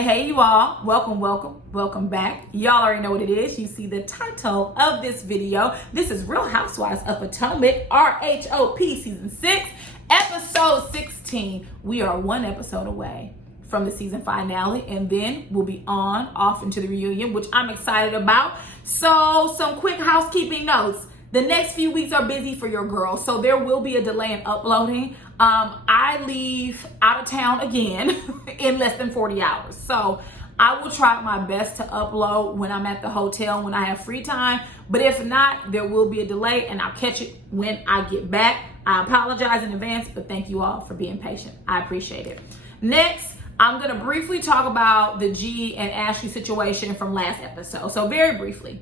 Hey, you all. Welcome back. Y'all already know what it is. You see the title of this video. This is Real Housewives of Potomac, RHOP Season 6, Episode 16. We are one episode away from the season finale, and then we'll be off into the reunion, which I'm excited about. So, some quick housekeeping notes. The next few weeks are busy for your girl, so there will be a delay in uploading. I leave out of town again in less than 40 hours. So I will try my best to upload when I'm at the hotel, when I have free time. But if not, there will be a delay and I'll catch it when I get back. I apologize in advance, but thank you all for being patient. I appreciate it. Next, I'm going to briefly talk about the G and Ashley situation from last episode. So very briefly.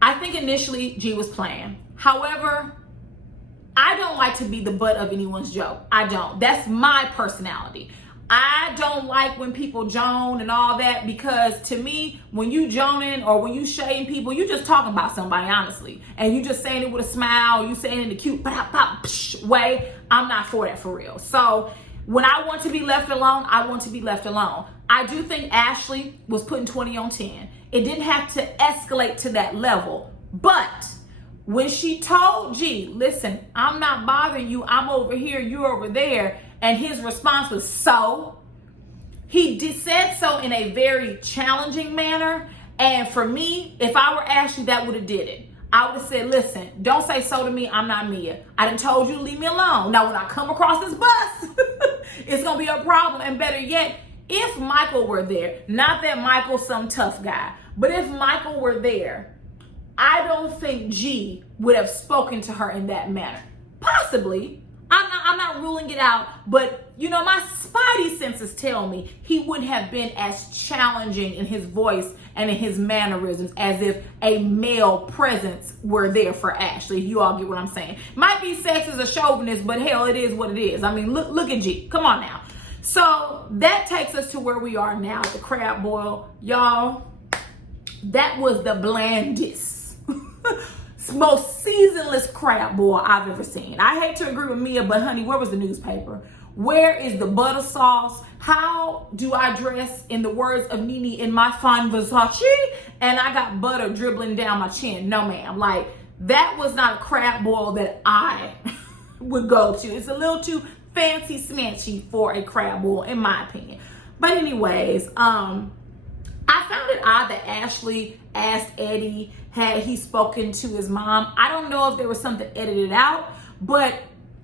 I think initially G was playing. However, I don't like to be the butt of anyone's joke. I don't. That's my personality. I don't like when people joan and all that, because to me, when you joning or when you shading people, you just talking about somebody, honestly. And you just saying it with a smile, you saying it in the cute way. I'm not for that, for real. So when I want to be left alone, I want to be left alone. I do think Ashley was putting 20 on 10. It didn't have to escalate to that level. But when she told G, listen, I'm not bothering you. I'm over here, you're over there. And his response was, so? He said so in a very challenging manner. And for me, if I were Ashley, that would have did it. I would have said, listen, don't say so to me. I'm not Mia. I done told you to leave me alone. Now, when I come across this bus, it's going to be a problem. And better yet, if Michael were there, not that Michael's some tough guy, but if Michael were there, I don't think G would have spoken to her in that manner. Possibly. I'm not ruling it out, but you know, my spidey senses tell me he wouldn't have been as challenging in his voice and in his mannerisms as if a male presence were there for Ashley. You all get what I'm saying. Might be sexist or chauvinist, but hell, it is what it is. I mean, look at G. Come on now. So that takes us to where we are now, the crab boil. Y'all, that was the blandest, most seasonless crab boil I've ever seen. I hate to agree with Mia, but honey, where was the newspaper? Where is the butter sauce? How do I dress, in the words of Nene, in my fine Versace, and I got butter dribbling down my chin? No, ma'am. Like, that was not a crab boil that I would go to. It's a little too fancy smanchy for a crab boil, in my opinion. But anyways, I found it odd that Ashley asked Eddie, had he spoken to his mom. I don't know if there was something edited out, but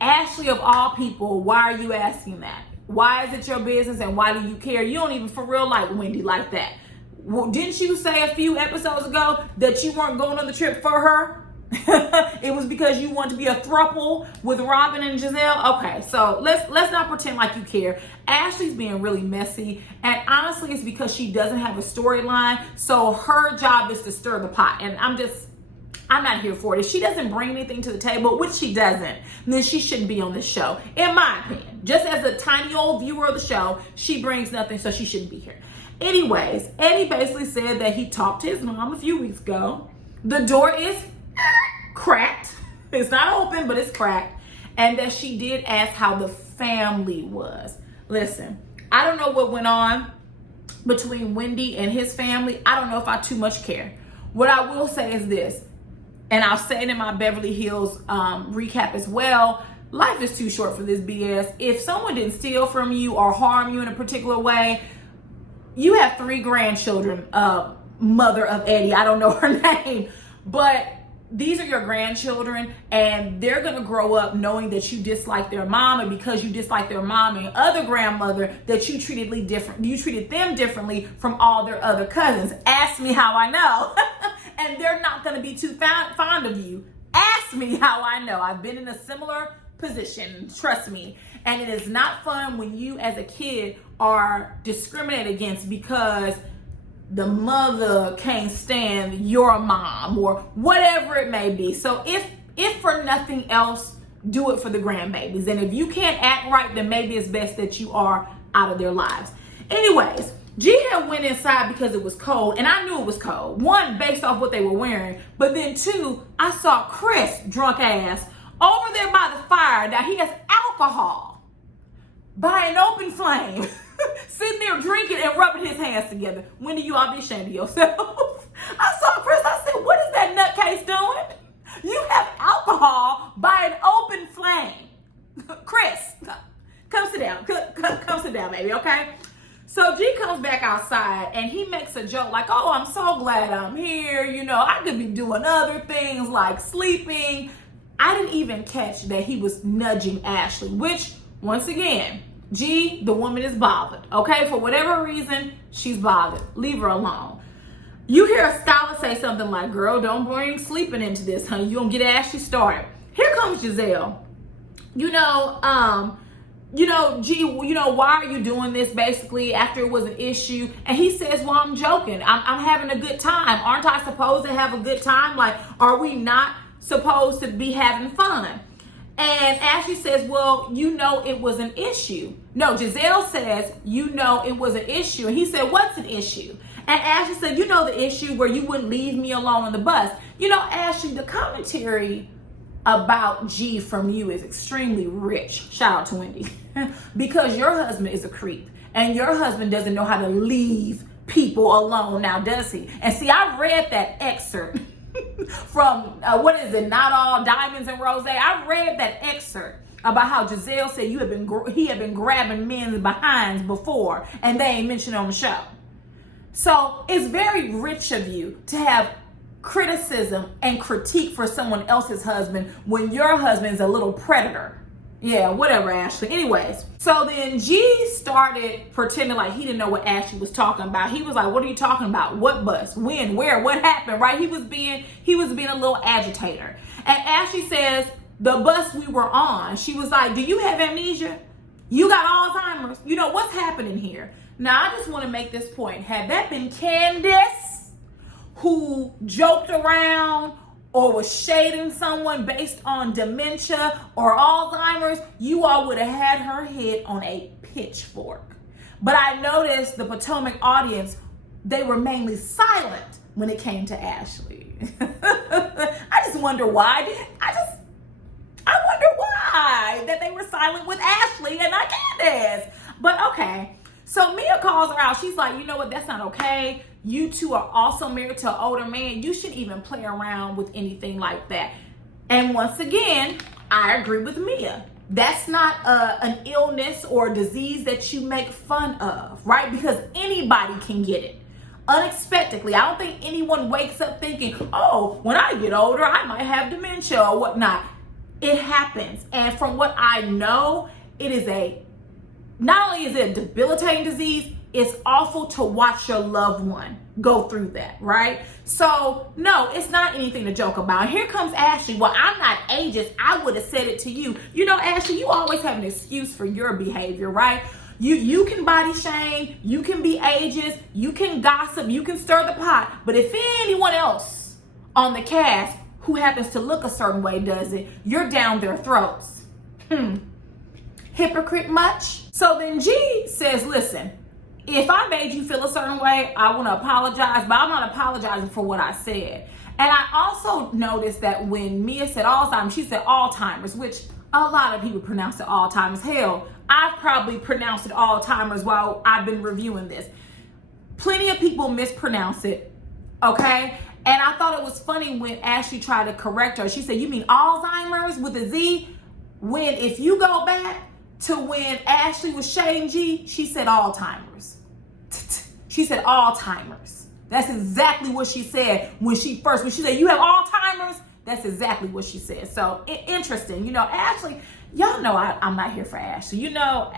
Ashley, of all people, why are you asking that? Why is it your business and why do you care? You don't even for real like Wendy like that. Well, didn't you say a few episodes ago that you weren't going on the trip for her? It was because you want to be a throuple with Robin and Gizelle. Okay, so let's not pretend like you care. Ashley's being really messy, and honestly, it's because she doesn't have a storyline. So her job is to stir the pot, and I'm not here for it. If she doesn't bring anything to the table, which she doesn't, then she shouldn't be on this show, in my opinion. Just as a tiny old viewer of the show, she brings nothing, so she shouldn't be here. Anyways, Eddie basically said that he talked to his mom a few weeks ago. The door is cracked. It's not open, but it's cracked. And that she did ask how the family was. Listen, I don't know what went on between Wendy and his family. I don't know if I too much care. What I will say is this, and I'll say it in my Beverly Hills recap as well. Life is too short for this BS. If someone didn't steal from you or harm you in a particular way, you have 3 grandchildren, mother of Eddie. I don't know her name, but these are your grandchildren, and they're going to grow up knowing that you dislike their mom, and because you dislike their mom and other grandmother, that you treated them differently from all their other cousins. Ask me how I know. And they're not going to be too fond of you. Ask me how I know. I've been in a similar position, trust me. And it is not fun when you as a kid are discriminated against because the mother can't stand your mom or whatever it may be. So if for nothing else, do it for the grandbabies. And if you can't act right, then maybe it's best that you are out of their lives. Anyways, G had went inside because it was cold, and I knew it was cold. 1, based off what they were wearing, but then 2, I saw Chris, drunk ass, over there by the fire. Now he has alcohol by an open flame, sitting there drinking and rubbing his hands together. Wendy, you ought to be ashamed of yourself. I saw Chris. I said, what is that nutcase doing? You have alcohol by an open flame. Chris, come sit down. Come sit down, baby, okay? So G comes back outside and he makes a joke like, oh, I'm so glad I'm here. You know, I could be doing other things like sleeping. I didn't even catch that he was nudging Ashley, which, once again, G, the woman is bothered, okay? For whatever reason, she's bothered. Leave her alone. You hear a scholar say something like, girl, don't bring sleeping into this, honey. You don't get Ashley started. Here comes Gizelle. G, why are you doing this basically after it was an issue? And he says, well, I'm joking. I'm having a good time. Aren't I supposed to have a good time? Like, are we not supposed to be having fun? And Ashley says, well, it was an issue. No, Gizelle says, it was an issue. And he said, what's an issue? And Ashley said, the issue where you wouldn't leave me alone on the bus. Ashley, the commentary about G from you is extremely rich. Shout out to Wendy. Because your husband is a creep. And your husband doesn't know how to leave people alone now, does he? And see, I read that excerpt from, Not All Diamonds and Rose. I read that excerpt about how Gizelle said he had been grabbing men's behinds before and they ain't mentioned on the show. So it's very rich of you to have criticism and critique for someone else's husband when your husband's a little predator. Yeah, whatever, Ashley. Anyways, so then G started pretending like he didn't know what Ashley was talking about. He was like, what are you talking about? What bus? When? Where? What happened? Right? He was being a little agitator. And Ashley says, the bus we were on, she was like, do you have amnesia? You got Alzheimer's? What's happening here? Now, I just want to make this point. Had that been Candace who joked around or was shading someone based on dementia or Alzheimer's, you all would have had her hit on a pitchfork. But I noticed the Potomac audience, they were mainly silent when it came to Ashley. I just wonder why. I wonder why that they were silent with Ashley and not Candace. But okay. So Mia calls her out. She's like, you know what? That's not okay. You two are also married to an older man. You shouldn't even play around with anything like that. And once again, I agree with Mia. That's not an illness or a disease that you make fun of, right? Because anybody can get it unexpectedly. I don't think anyone wakes up thinking, oh, when I get older, I might have dementia or whatnot. It happens. And from what I know, not only is it a debilitating disease, it's awful to watch your loved one go through that, right? So, no, it's not anything to joke about. Here comes Ashley. Well, I'm not ageist. I would have said it to you. Ashley, you always have an excuse for your behavior, right? You can body shame. You can be ageist. You can gossip. You can stir the pot. But if anyone else on the cast who happens to look a certain way does it, you're down their throats. Hypocrite much? So then G says, listen, if I made you feel a certain way, I want to apologize, but I'm not apologizing for what I said. And I also noticed that when Mia said Alzheimer's, she said Alzheimer's, which a lot of people pronounce it Alzheimer's. Hell, I've probably pronounced it Alzheimer's while I've been reviewing this. Plenty of people mispronounce it, okay? And I thought it was funny when Ashley tried to correct her. She said, you mean Alzheimer's with a Z? When, if you go back to when Ashley was shading G, she said Alzheimer's. She said Alzheimer's. That's exactly what she said when she said, you have Alzheimer's? That's exactly what she said. So interesting. Ashley, y'all know I'm not here for Ashley. I'm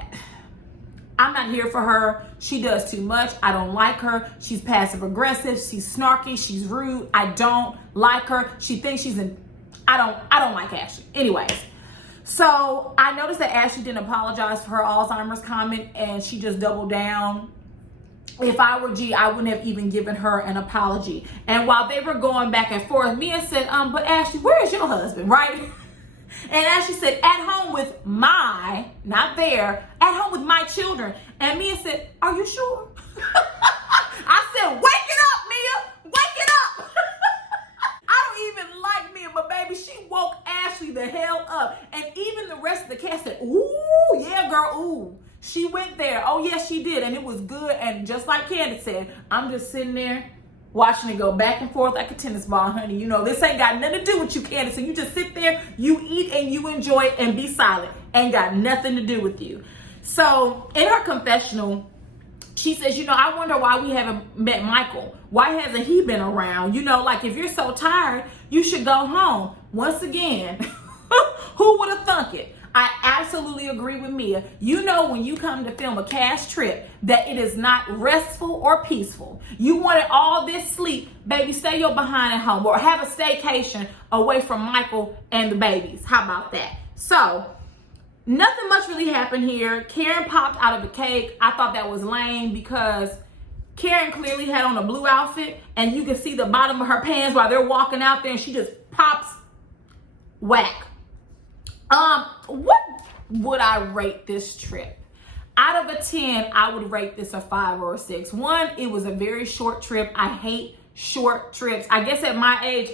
not here for her. She does too much. I don't like her. She's passive aggressive. She's snarky. She's rude. I don't like her. She thinks I don't like Ashley. Anyways. So I noticed that Ashley didn't apologize for her Alzheimer's comment and she just doubled down. If I were G, I wouldn't have even given her an apology. And while they were going back and forth, Mia said, but Ashley, where is your husband, right? And Ashley said, at home with not there, at home with my children. And Mia said, are you sure? I said, wake it up, Mia, wake it up. I don't even like Mia, but baby, she woke Ashley the hell up. And even the rest of the cast said, ooh, yeah, girl, ooh. She went there. Oh, yeah, yes, she did. And it was good. And just like Candace said, I'm just sitting there watching it go back and forth like a tennis ball, honey. You know, this ain't got nothing to do with you, Candace. So you just sit there, you eat and you enjoy it and be silent. Ain't got nothing to do with you. So in her confessional, she says, you know, I wonder why we haven't met Michael. Why hasn't he been around? You know, like if you're so tired, you should go home. Once again, who would have thunk it? I absolutely agree with Mia. You know, when you come to film a cast trip, that it is not restful or peaceful. You wanted all this sleep, baby, stay your behind at home or have a staycation away from Michael and the babies. How about that? So, nothing much really happened here. Karen popped out of the cake. I thought that was lame because Karen clearly had on a blue outfit and you can see the bottom of her pants while they're walking out there and she just pops whack. What would I rate this trip? Out of a 10, I would rate this a 5 or a 6. One, it was a very short trip. I hate short trips. I guess at my age,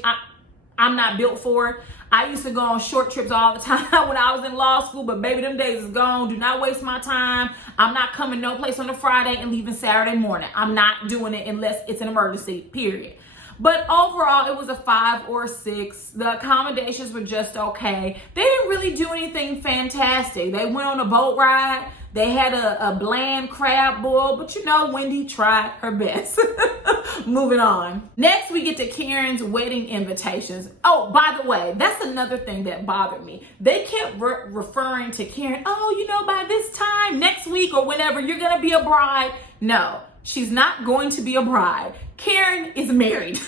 I'm not built for it. I used to go on short trips all the time when I was in law school, but baby, them days is gone. Do not waste my time. I'm not coming no place on a Friday and leaving Saturday morning. I'm not doing it unless it's an emergency, period. But overall, it was a 5 or a 6. The accommodations were just okay. They didn't really do anything fantastic. They went on a boat ride. They had a bland crab boil, but you know, Wendy tried her best. Moving on. Next, we get to Karen's wedding invitations. Oh, by the way, that's another thing that bothered me. They kept referring to Karen, oh, you know, by this time, next week or whenever, you're going to be a bride. No, she's not going to be a bride. Karen is married.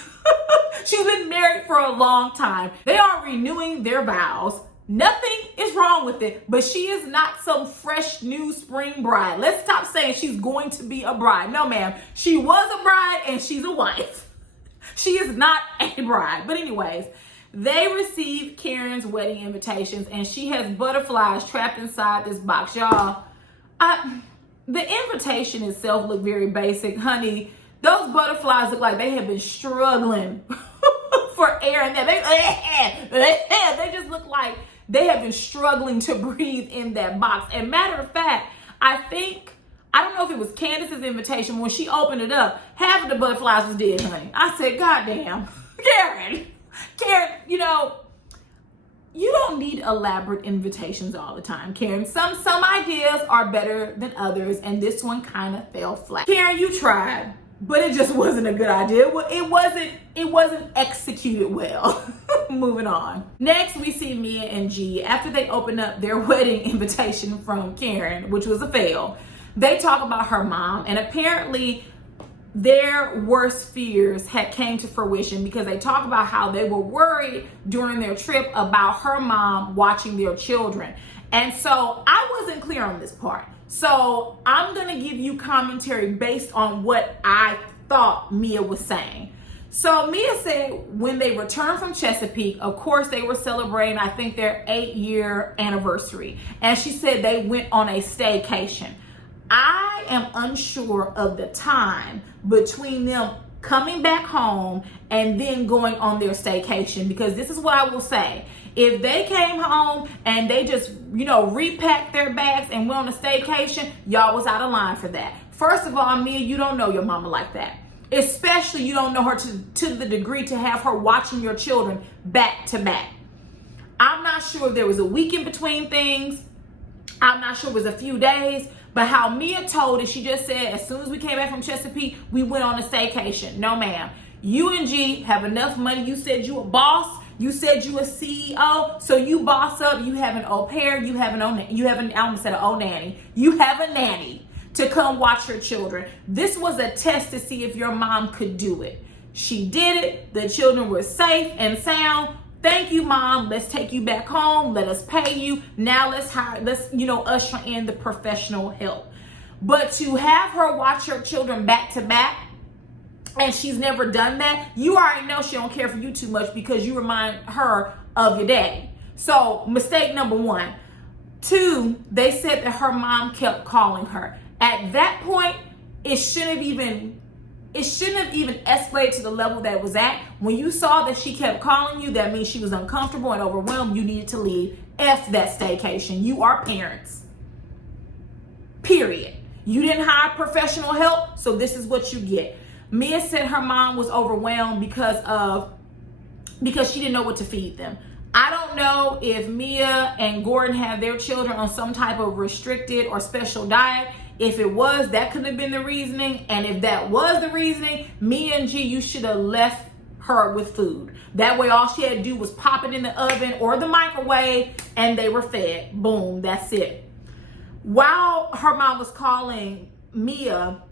She's been married for a long time. They are renewing their vows. Nothing is wrong with it, but she is not some fresh new spring bride. Let's stop saying she's going to be a bride. No, ma'am. She was a bride and she's a wife. She is not a bride. But anyways, they received Karen's wedding invitations and she has butterflies trapped inside this box. Y'all, the invitation itself looked very basic. Honey, those butterflies look like they have been struggling for air and they just look like they have been struggling to breathe in that box. And matter of fact, I don't know if it was Candace's invitation. When she opened it up, half of the butterflies was dead, honey. I said, God damn, Karen, you know, you don't need elaborate invitations all the time, Karen. Some ideas are better than others, and this one kind of fell flat. Karen, you tried, but it just wasn't a good idea. It wasn't executed well. Moving on. Next, we see Mia and G. After they open up their wedding invitation from Karen, which was a fail, they talk about her mom, and apparently their worst fears had came to fruition because they talk about how they were worried during their trip about her mom watching their children. And so I wasn't clear on this part. So I'm going to give you commentary based on what I thought Mia was saying. So Mia said when they returned from Chesapeake, of course they were celebrating, I think, their 8-year anniversary. And she said they went on a staycation. I am unsure of the time between them coming back home and then going on their staycation, because this is what I will say. If they came home and they just, you know, repacked their bags and went on a staycation, y'all was out of line for that. First of all, Mia, you don't know your mama like that. Especially you don't know her to the degree to have her watching your children back to back. I'm not sure if there was a week in between things. I'm not sure it was a few days. But how Mia told it, she just said, as soon as we came back from Chesapeake, we went on a staycation. No, ma'am. You and G have enough money. You said you a boss. You said you a CEO. So you boss up. You have an au pair. You have an I almost said an old nanny. You have a nanny to come watch your children. This was a test to see if your mom could do it. She did it. The children were safe and sound. Thank you, Mom. Let's take you back home. Let us pay you. Now let's usher in the professional help. But to have her watch her children back to back, and she's never done that, you already know she don't care for you too much because you remind her of your daddy. So mistake number 1. 2, they said that her mom kept calling her. At that point, it shouldn't have even escalated to the level that it was at. When you saw that she kept calling you, that means she was uncomfortable and overwhelmed. You needed to leave. F that staycation. You are parents. Period. You didn't hire professional help, so this is what you get. Mia said her mom was overwhelmed because she didn't know what to feed them. I don't know if Mia and Gordon had their children on some type of restricted or special diet. If it was, that could have been the reasoning. And if that was the reasoning, Mia and G, you should have left her with food. That way, all she had to do was pop it in the oven or the microwave and they were fed. Boom, that's it. While her mom was calling Mia,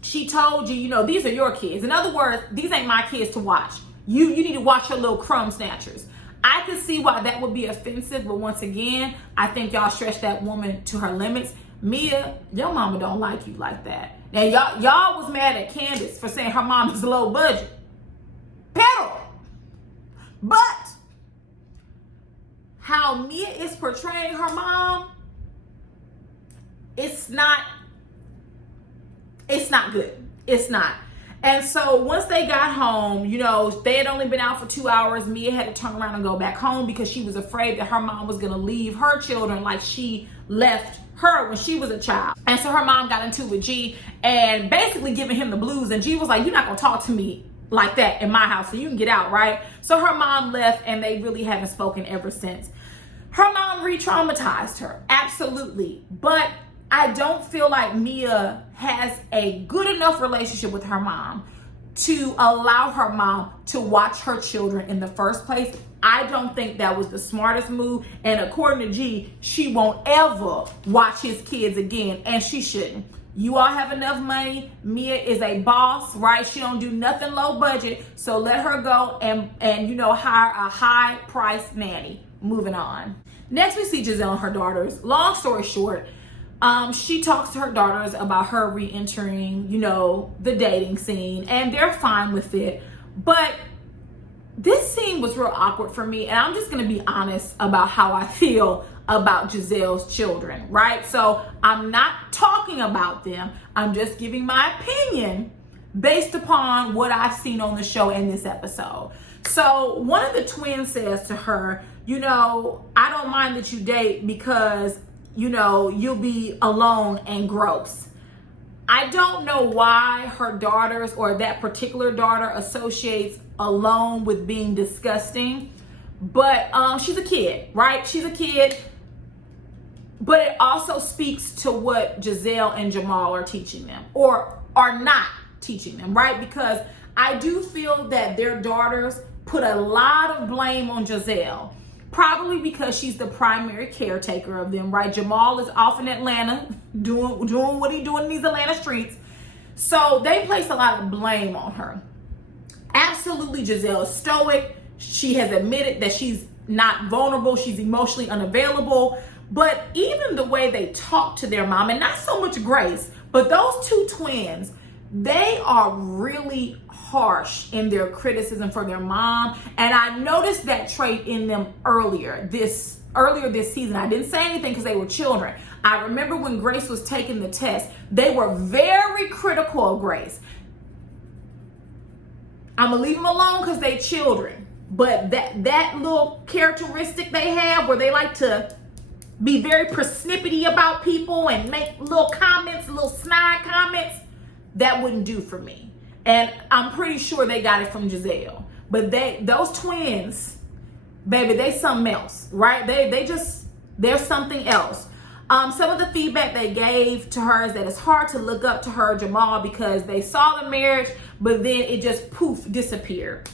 she told you, these are your kids. In other words, these ain't my kids to watch. You need to watch your little crumb snatchers. I can see why that would be offensive, but once again, I think y'all stretch that woman to her limits. Mia, your mama don't like you like that. Now, y'all was mad at Candace for saying her mom is low budget. Pedal. But how Mia is portraying her mom, it's not good. It's not. And so once they got home, they had only been out for 2 hours. Mia had to turn around and go back home because she was afraid that her mom was going to leave her children like she left her when she was a child. And so her mom got into it with G and basically giving him the blues. And G was like, you're not going to talk to me like that in my house, so you can get out, right? So her mom left and they really haven't spoken ever since. Her mom re-traumatized her, absolutely. But I don't feel like Mia has a good enough relationship with her mom to allow her mom to watch her children in the first place. I don't think that was the smartest move. And according to G, she won't ever watch his kids again, and she shouldn't. You all have enough money. Mia is a boss, right? She don't do nothing low budget. So let her go and hire a high priced nanny. Moving on. Next, we see Gizelle and her daughters. Long story short, she talks to her daughters about her re-entering, the dating scene, and they're fine with it. But this scene was real awkward for me, and I'm just going to be honest about how I feel about Gizelle's children, right? So I'm not talking about them. I'm just giving my opinion based upon what I've seen on the show in this episode. So one of the twins says to her, I don't mind that you date because you'll be alone and gross. I don't know why her daughters or that particular daughter associates alone with being disgusting, but she's a kid, right? She's a kid, but it also speaks to what Gizelle and Jamal are teaching them or are not teaching them, right? Because I do feel that their daughters put a lot of blame on Gizelle. Probably because she's the primary caretaker of them, right? Jamal is off in Atlanta doing what he's doing in these Atlanta streets. So they place a lot of blame on her. Absolutely, Gizelle is stoic. She has admitted that she's not vulnerable. She's emotionally unavailable. But even the way they talk to their mom, and not so much Grace, but those two twins, they are really harsh in their criticism for their mom. And I noticed that trait in them earlier this season. I didn't say anything because they were children. I remember when Grace was taking the test, they were very critical of Grace. I'm gonna leave them alone because they children. But that little characteristic they have where they like to be very persnippety about people and make little comments, little snide comments, that wouldn't do for me. And I'm pretty sure they got it from Gizelle. But those twins, baby, they something else, right? They're something else. Some of the feedback they gave to her is that it's hard to look up to her, Jamal, because they saw the marriage, but then it just poof, disappeared.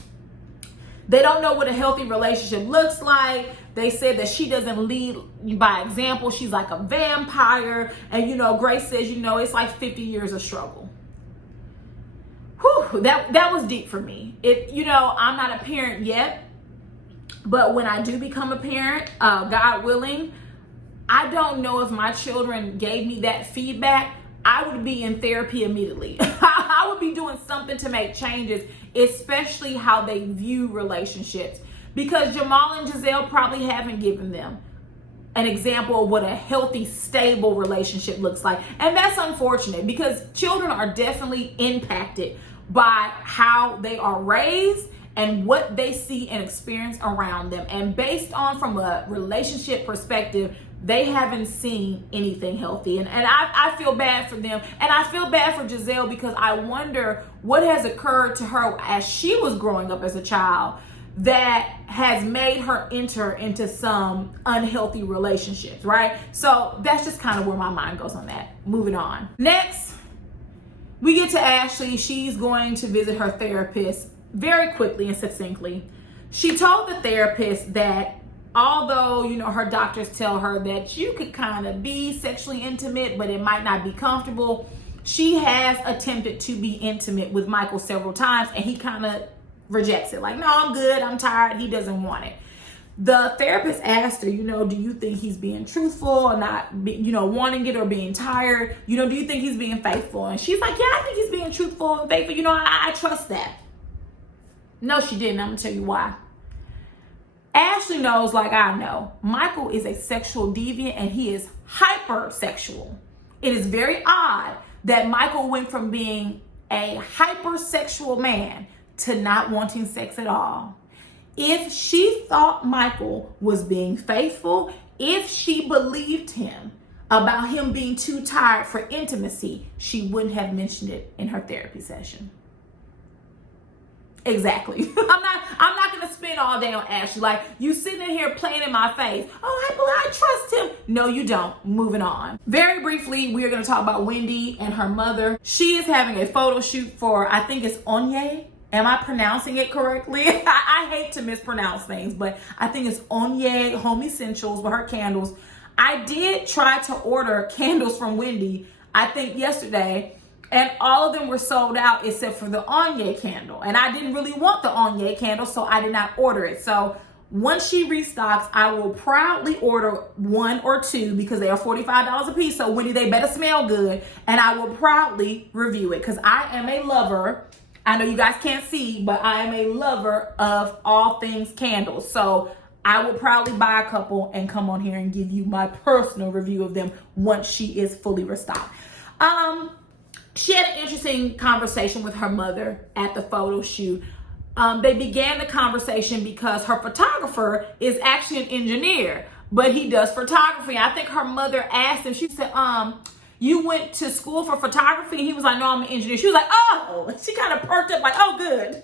They don't know what a healthy relationship looks like. They said that she doesn't lead by example. She's like a vampire. And, Grace says, it's like 50 years of struggle. Whew, that was deep for me. I'm not a parent yet, but when I do become a parent, God willing, I don't know if my children gave me that feedback, I would be in therapy immediately. I would be doing something to make changes, especially how they view relationships. Because Jamal and Gizelle probably haven't given them an example of what a healthy, stable relationship looks like. And that's unfortunate because children are definitely impacted by how they are raised and what they see and experience around them. And based on from a relationship perspective, they haven't seen anything healthy. And I feel bad for them. And I feel bad for Gizelle because I wonder what has occurred to her as she was growing up as a child that has made her enter into some unhealthy relationships, right? So that's just kind of where my mind goes on that. Moving on. Next, we get to Ashley. She's going to visit her therapist very quickly and succinctly. She told the therapist that although, her doctors tell her that you could kind of be sexually intimate, but it might not be comfortable, she has attempted to be intimate with Michael several times, and he kind of rejects it. Like, no, I'm good. I'm tired. He doesn't want it. The therapist asked her, do you think he's being truthful or not, wanting it or being tired? Do you think he's being faithful? And she's like, yeah, I think he's being truthful and faithful. I trust that. No, she didn't. I'm going to tell you why. Ashley knows, like I know, Michael is a sexual deviant and he is hypersexual. It is very odd that Michael went from being a hypersexual man to not wanting sex at all. If she thought Michael was being faithful, if she believed him about him being too tired for intimacy, she wouldn't have mentioned it in her therapy session. Exactly. I'm not going to spend all day on Ashley. Like, you sitting in here playing in my face. Oh, I trust him. No, you don't. Moving on. Very briefly, we are going to talk about Wendy and her mother. She is having a photo shoot for, I think it's Onye. Am I pronouncing it correctly? I hate to mispronounce things, but I think it's Onye Home Essentials with her candles. I did try to order candles from Wendy, I think yesterday, and all of them were sold out except for the Onye candle. And I didn't really want the Onye candle, so I did not order it. So once she restocks, I will proudly order one or two because they are $45 a piece. So Wendy, they better smell good. And I will proudly review it because I am a lover. I know you guys can't see, but I am a lover of all things candles. So I will proudly buy a couple and come on here and give you my personal review of them once she is fully restocked. She had an interesting conversation with her mother at the photo shoot. They began the conversation because her photographer is actually an engineer, but he does photography. I think her mother asked him, she said, you went to school for photography? And he was like, no, I'm an engineer. She was like, oh, she kind of perked up like, oh, good.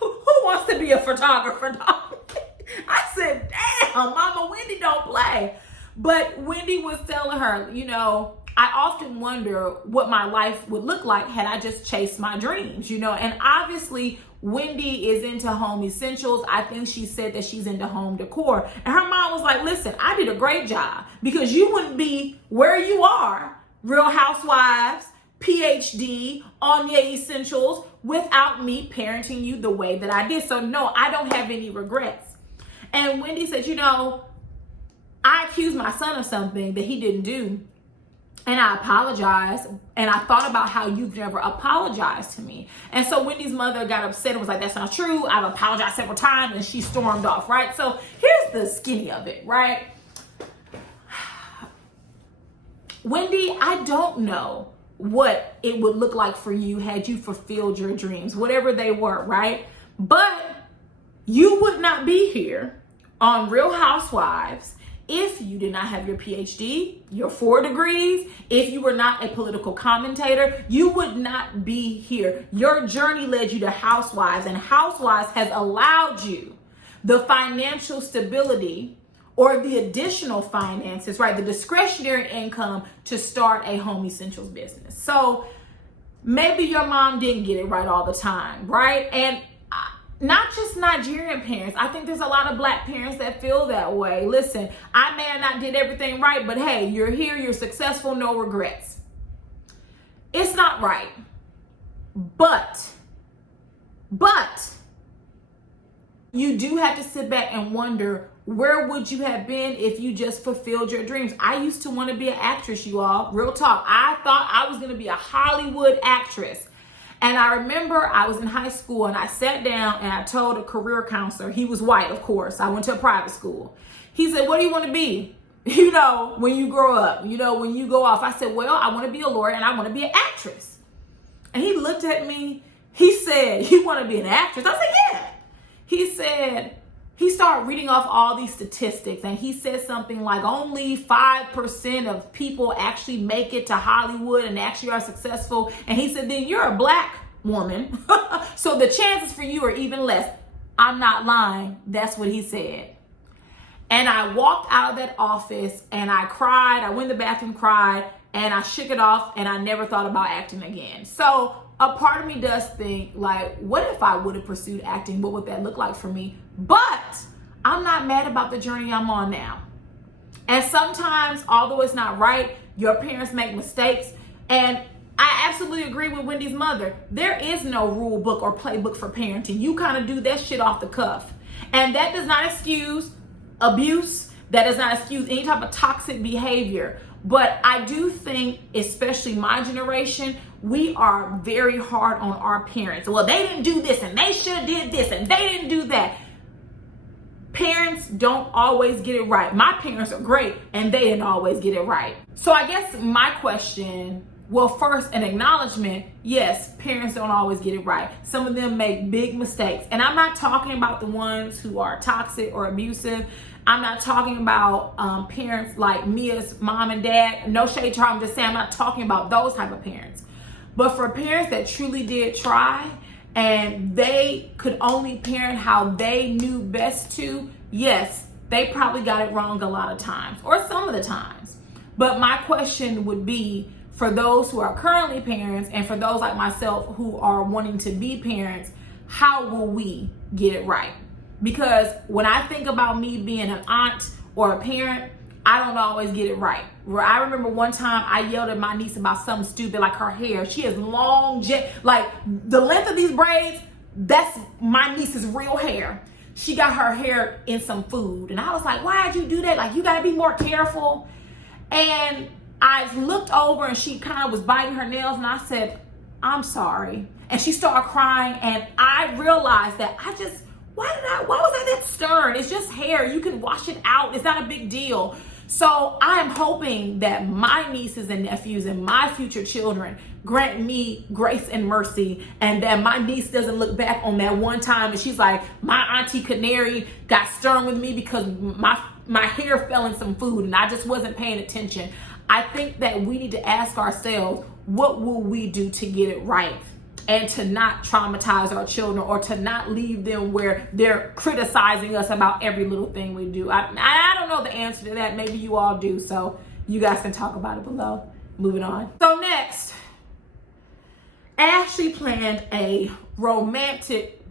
Who wants to be a photographer? I said, damn, Mama, Wendy don't play. But Wendy was telling her, I often wonder what my life would look like had I just chased my dreams, and obviously Wendy is into home essentials. I think she said that she's into home decor. And her mom was like, listen, I did a great job because you wouldn't be where you are, Real Housewives, PhD, Onye Essentials, without me parenting you the way that I did. So no, I don't have any regrets. And Wendy said, I accused my son of something that he didn't do. And I apologized, and I thought about how you've never apologized to me. And so Wendy's mother got upset and was like, that's not true. I've apologized several times, and she stormed off, right? So here's the skinny of it, right? Wendy, I don't know what it would look like for you had you fulfilled your dreams, whatever they were, right? But you would not be here on Real Housewives if you did not have your PhD, your 4 degrees, if you were not a political commentator, you would not be here. Your journey led you to Housewives, and Housewives has allowed you the financial stability or the additional finances, right? The discretionary income to start a home essentials business. So maybe your mom didn't get it right all the time, right? And not just Nigerian parents. I think there's a lot of Black parents that feel that way. Listen, I may have not did everything right, but hey, you're here, you're successful, no regrets. It's not right. But you do have to sit back and wonder, where would you have been if you just fulfilled your dreams? I used to want to be an actress, you all. Real talk. I thought I was going to be a Hollywood actress. And I remember I was in high school and I sat down and I told a career counselor, he was white, of course. I went to a private school. He said, what do you want to be? When you grow up, when you go off. I said, well, I want to be a lawyer and I want to be an actress. And he looked at me. He said, you want to be an actress? I said, yeah. He said, he started reading off all these statistics, and he said something like only 5% of people actually make it to Hollywood and actually are successful. And he said, then you're a black woman, so the chances for you are even less. I'm not lying. That's what he said. And I walked out of that office and I cried. I went to the bathroom, cried, and I shook it off, and I never thought about acting again. So a part of me does think, like, what if I would have pursued acting? What would that look like for me? But I'm not mad about the journey I'm on now. And sometimes, although it's not right, your parents make mistakes. And I absolutely agree with Wendy's mother. There is no rule book or playbook for parenting. You kind of do that shit off the cuff. And that does not excuse abuse. That does not excuse any type of toxic behavior. But I do think, especially my generation, we are very hard on our parents. Well, they didn't do this, and they should have did this, and they didn't do that. Parents don't always get it right. My parents are great, and they didn't always get it right. So I guess my question, well, first, an acknowledgement. Yes, parents don't always get it right. Some of them make big mistakes. And I'm not talking about the ones who are toxic or abusive. I'm not talking about parents like Mia's mom and dad. No shade to her. I'm just saying I'm not talking about those type of parents. But for parents that truly did try and they could only parent how they knew best to, yes, they probably got it wrong a lot of times, or some of the times. But my question would be, for those who are currently parents and for those like myself who are wanting to be parents, how will we get it right? Because when I think about me being an aunt or a parent, I don't always get it right. I remember one time I yelled at my niece about something stupid, like her hair. She has long, like the length of these braids, that's my niece's real hair. She got her hair in some food. And I was like, why'd you do that? Like, you gotta be more careful. And I looked over and she kind of was biting her nails, and I said, I'm sorry. And she started crying, and I realized that why was I that stern? It's just hair. You can wash it out. It's not a big deal. So I am hoping that my nieces and nephews and my future children grant me grace and mercy, and that my niece doesn't look back on that one time and she's like, my auntie Canary got stern with me because my hair fell in some food and I just wasn't paying attention. I think that we need to ask ourselves, what will we do to get it right? And to not traumatize our children, or to not leave them where they're criticizing us about every little thing we do. I don't know the answer to that. Maybe you all do. So you guys can talk about it below. Moving on. So next, Ashley planned a romantic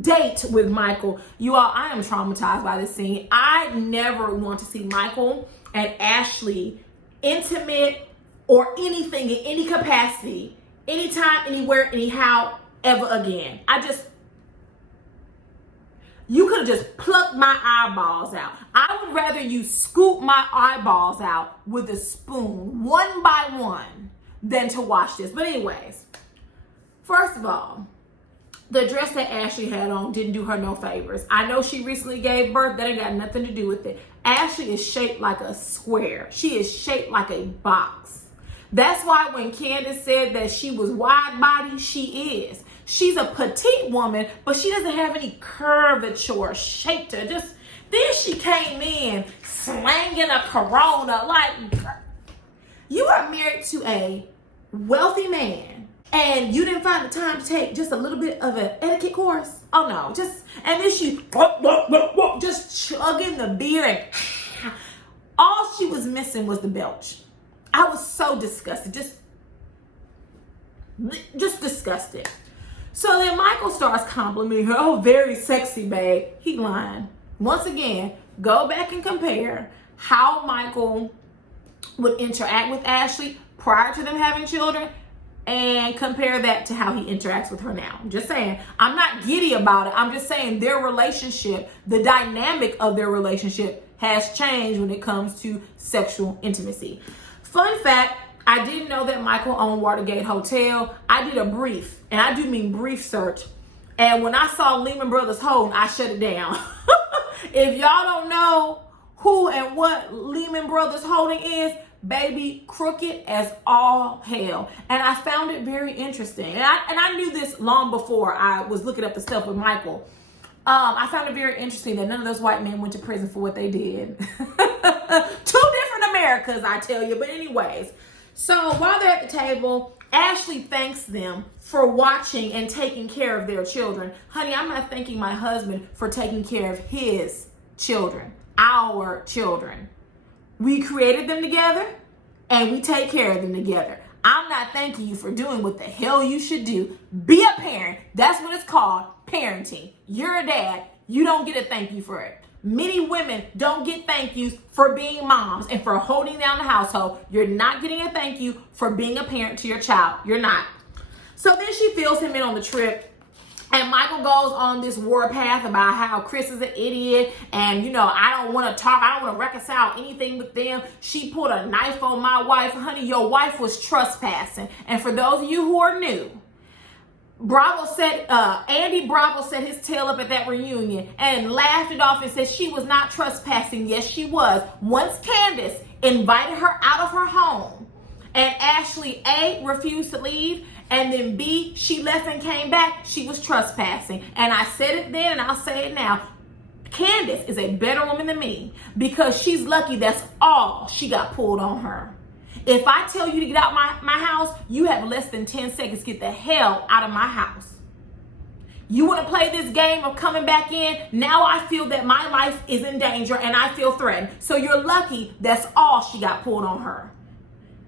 date with Michael. You all, I am traumatized by this scene. I never want to see Michael and Ashley intimate or anything in any capacity, anytime, anywhere, anyhow, ever again. You could have just plucked my eyeballs out. I would rather you scoop my eyeballs out with a spoon, one by one, than to watch this. But anyways, first of all, the dress that Ashley had on didn't do her no favors. I know she recently gave birth. That ain't got nothing to do with it. Ashley is shaped like a square. She is shaped like a box. That's why when Candace said that she was wide body, she is. She's a petite woman, but she doesn't have any curvature or shape to her. Then she came in slanging a Corona. Like, you are married to a wealthy man and you didn't find the time to take just a little bit of an etiquette course? Oh no, and then she just chugging the beer, and all she was missing was the belch. I was so disgusted, just disgusted. So then Michael starts complimenting her. Oh, very sexy, babe. He lying. Once again, go back and compare how Michael would interact with Ashley prior to them having children, and compare that to how he interacts with her now. I'm just saying, I'm not giddy about it. I'm just saying their relationship, the dynamic of their relationship has changed when it comes to sexual intimacy. Fun fact, I didn't know that Michael owned Watergate Hotel. I did a brief, and I do mean brief search. And when I saw Lehman Brothers Holding, I shut it down. If y'all don't know who and what Lehman Brothers Holding is, baby, crooked as all hell. And I found it very interesting. And I knew this long before I was looking up the stuff with Michael. I found it very interesting that none of those white men went to prison for what they did. Two different Americas, I tell you. But anyways, so while they're at the table, Ashley thanks them for watching and taking care of their children. Honey, I'm not thanking my husband for taking care of his children, our children. We created them together and we take care of them together. I'm not thanking you for doing what the hell you should do. Be a parent. That's what it's called, parenting. You're a dad. You don't get a thank you for it. Many women don't get thank yous for being moms and for holding down the household. You're not getting a thank you for being a parent to your child. You're not. So then she fills him in on the trip. And Michael goes on this warpath about how Chris is an idiot and, I don't want to talk. I don't want to reconcile anything with them. She pulled a knife on my wife. Honey, your wife was trespassing. And for those of you who are new, Andy Bravo set his tail up at that reunion and laughed it off and said she was not trespassing. Yes, she was. Once Candace invited her out of her home and Ashley A refused to leave, and then B, she left and came back, she was trespassing. And I said it then and I'll say it now. Candace is a better woman than me because she's lucky that's all she got pulled on her. If I tell you to get out my house, you have less than 10 seconds to get the hell out of my house. You want to play this game of coming back in? Now I feel that my life is in danger and I feel threatened. So you're lucky that's all she got pulled on her.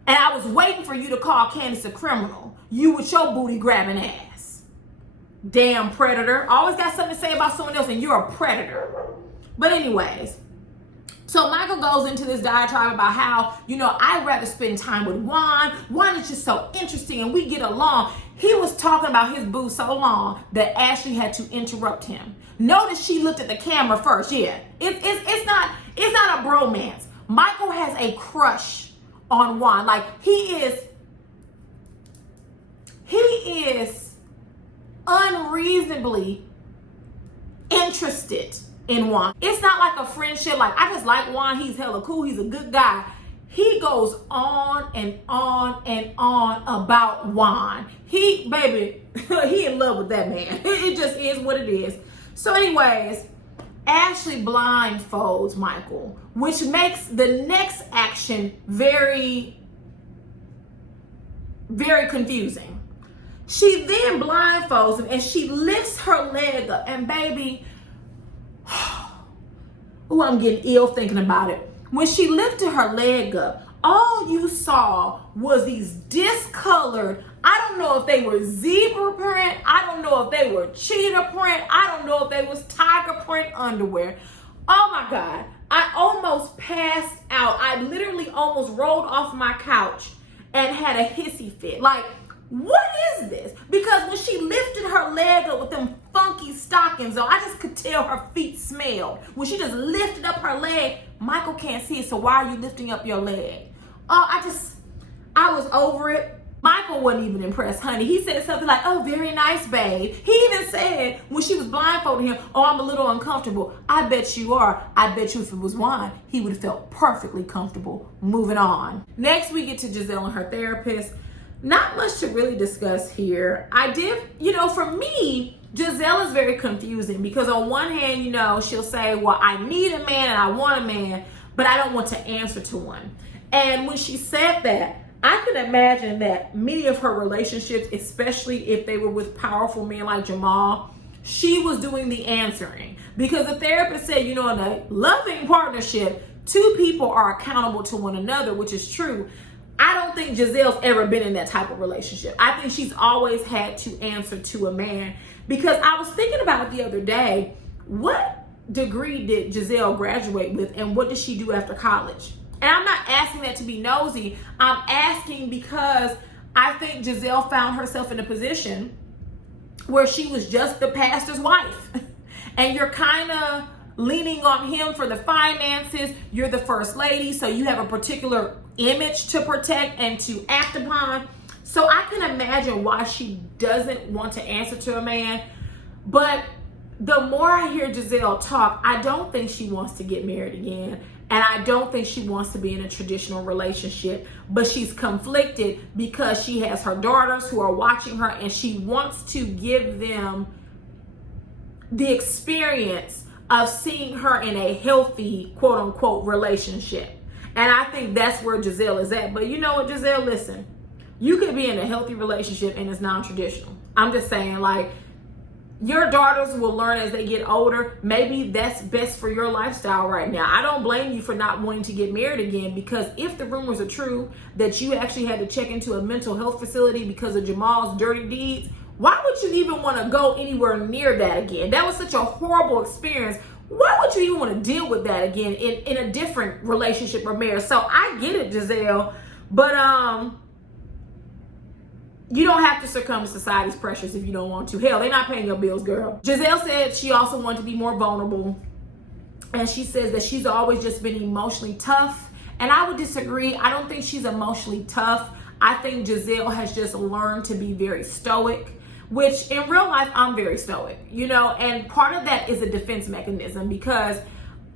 And I was waiting for you to call Candace a criminal. You with your booty grabbing ass. Damn predator. Always got something to say about someone else and you're a predator. But anyways, so Michael goes into this diatribe about how, I'd rather spend time with Juan. Juan is just so interesting and we get along. He was talking about his boo so long that Ashley had to interrupt him. Notice she looked at the camera first. Yeah, it's not a bromance. Michael has a crush on Juan. Like he is unreasonably interested in Juan. It's not like a friendship. Like I just like Juan. He's hella cool. He's a good guy. He goes on and on and on about Juan. He in love with that man. It just is what it is. So anyways, Ashley blindfolds Michael, which makes the next action very, very confusing. She then blindfolds him and she lifts her leg up and baby, I'm getting ill thinking about it. When she lifted her leg up, all you saw was these discolored, I don't know if they were zebra print, I don't know if they were cheetah print, I don't know if they was tiger print underwear. Oh my God, I almost passed out. I literally almost rolled off my couch and had a hissy fit. Like, what is this? Because when she lifted her leg up with them funky stockings on, I just could tell her feet smelled. When she just lifted up her leg, Michael can't see it, so why are you lifting up your leg? Oh, I was over it. Michael wasn't even impressed, honey. He said something like, oh, very nice, babe. He even said, when she was blindfolding him, oh, I'm a little uncomfortable. I bet you are. I bet you if it was Juan, he would have felt perfectly comfortable. Moving on. Next, we get to Gizelle and her therapist. Not much to really discuss here. For me, Gizelle is very confusing because on one hand, she'll say, well, I need a man and I want a man, but I don't want to answer to one. And when she said that, I can imagine that many of her relationships, especially if they were with powerful men like Jamal, she was doing the answering. Because the therapist said, in a loving partnership, two people are accountable to one another, which is true. I don't think Gizelle's ever been in that type of relationship. I think she's always had to answer to a man. Because I was thinking about it the other day, what degree did Gizelle graduate with and what did she do after college? And I'm not asking that to be nosy. I'm asking because I think Gizelle found herself in a position where she was just the pastor's wife. And you're kind of leaning on him for the finances. You're the first lady, so you have a particular image to protect and to act upon. So I can imagine why she doesn't want to answer to a man. But the more I hear Gizelle talk, I don't think she wants to get married again. And I don't think she wants to be in a traditional relationship, but she's conflicted because she has her daughters who are watching her and she wants to give them the experience of seeing her in a healthy, quote unquote, relationship. And I think that's where Gizelle is at. But you know what, Gizelle, listen, you could be in a healthy relationship and it's non-traditional. I'm just saying, like, your daughters will learn as they get older. Maybe that's best for your lifestyle right now. I don't blame you for not wanting to get married again, because if the rumors are true that you actually had to check into a mental health facility because of Jamal's dirty deeds, why would you even want to go anywhere near that again? That was such a horrible experience. Why would you even want to deal with that again in a different relationship or marriage? So I get it, Gizelle, but you don't have to succumb to society's pressures if you don't want to. Hell, they're not paying your bills, girl. Gizelle said she also wanted to be more vulnerable. And she says that she's always just been emotionally tough. And I would disagree. I don't think she's emotionally tough. I think Gizelle has just learned to be very stoic, which in real life, I'm very stoic, you know, and part of that is a defense mechanism because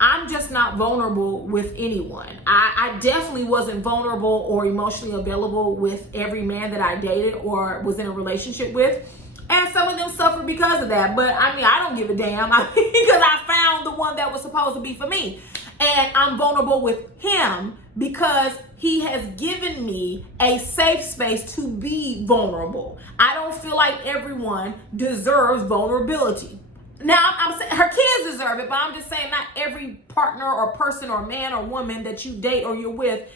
I'm just not vulnerable with anyone. I definitely wasn't vulnerable or emotionally available with every man that I dated or was in a relationship with. And some of them suffered because of that. But I mean, I don't give a damn because I found the one that was supposed to be for me. And I'm vulnerable with him because he has given me a safe space to be vulnerable. I don't feel like everyone deserves vulnerability. Now, I'm saying her kids deserve it, but I'm just saying not every partner or person or man or woman that you date or you're with,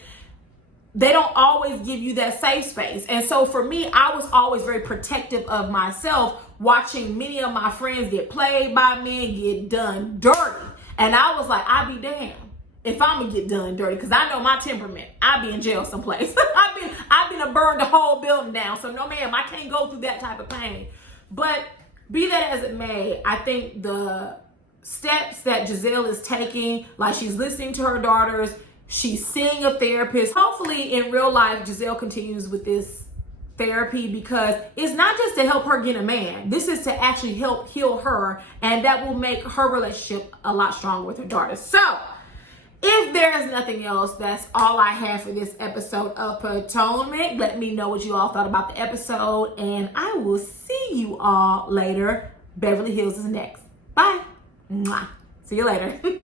they don't always give you that safe space. And so for me, I was always very protective of myself, watching many of my friends get played by men, get done dirty. And I was like, I'll be damned if I'm gonna get done dirty, because I know my temperament. I'll be in jail someplace. I've been to burn the whole building down. So no, ma'am, I can't go through that type of pain. But be that as it may, I think the steps that Gizelle is taking, like she's listening to her daughters, she's seeing a therapist. Hopefully in real life, Gizelle continues with this therapy because it's not just to help her get a man. This is to actually help heal her, and that will make her relationship a lot stronger with her daughters. So if there is nothing else, that's all I have for this episode of Potomac. Let me know what you all thought about the episode, and I will see you all later. Beverly Hills is next. Bye. Mwah. See you later.